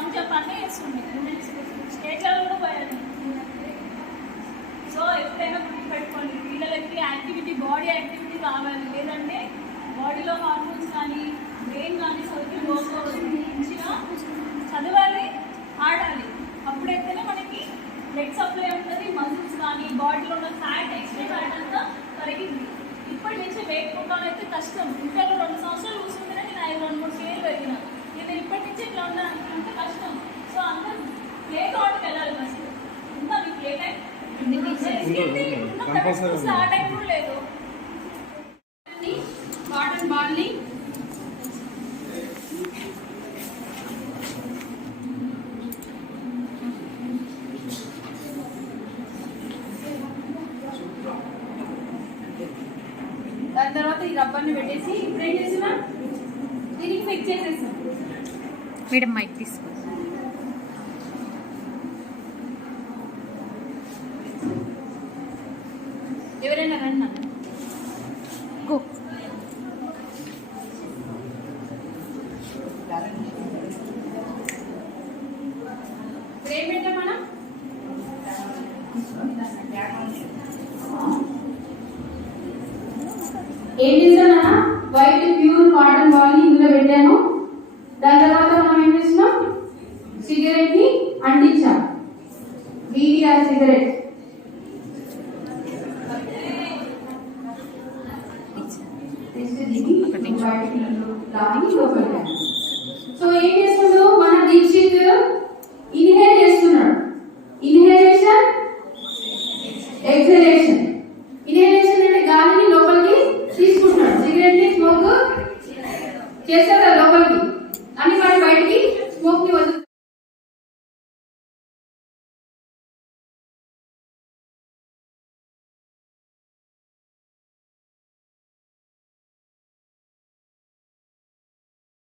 Long jump అన్నీ వేస్తుండే state level కూడా పోయాను. సో ఎప్పుడైనా గుర్తుపెట్టుకోండి, పిల్లలకి యాక్టివిటీ, బాడీ యాక్టివిటీ కావాలి. లేదంటే బాడీలో హార్మోన్స్ కానీ బ్రెయిన్ కానీ సర్కిల్ పోసుకోవాలి. మంచిగా చదవాలి, ఆడాలి. అప్పుడైతేనే మనకి బ్లడ్ సప్లై ఉంటుంది, మజిల్స్ కానీ బాడీలో ఉన్న ఫ్యాట్, ఎక్స్ట్రా ఫ్యాట్ అంతా కరిగింది. ఇప్పటి నుంచి వెయిట్ పుట్టాలి అయితే కష్టం. ఇంకా 2 సంవత్సరాలు కూర్చుంటేనే నేను 2-3 కేజీలు పెరిగిన. నేను ఇప్పటి నుంచి ఇట్లా ఉండాలంటే కష్టం. సో అందరూ ప్లే గ్రౌండ్కి వెళ్ళాలి. ఫస్ట్ ఇంకా మీ ప్లే టైం స్టార్ట్ అయి కూడా లేదు. కాటన్ బాల్ని దాని తర్వాత ఈ రబ్బర్ని పెట్టేసి ఇప్పుడు ఏం చేసినా దీనికి ఫిక్స్ చేసేసాం. మేడం మైక్ తీసుకో. ఎవరైనా రండి గో. ఏం పెట్టాం మనం? ఏం చేసామన్నా వైట్ ప్యూర్ కాటన్ బాల్ ని ఇందులో పెట్టాము. దాని తర్వాత మనం ఏం చేసినాం, సిగరెట్ ని అంటించాం. బీడీఆర్ సిగరెట్ సో ఏం చేస్తుందో మన దీక్షిత్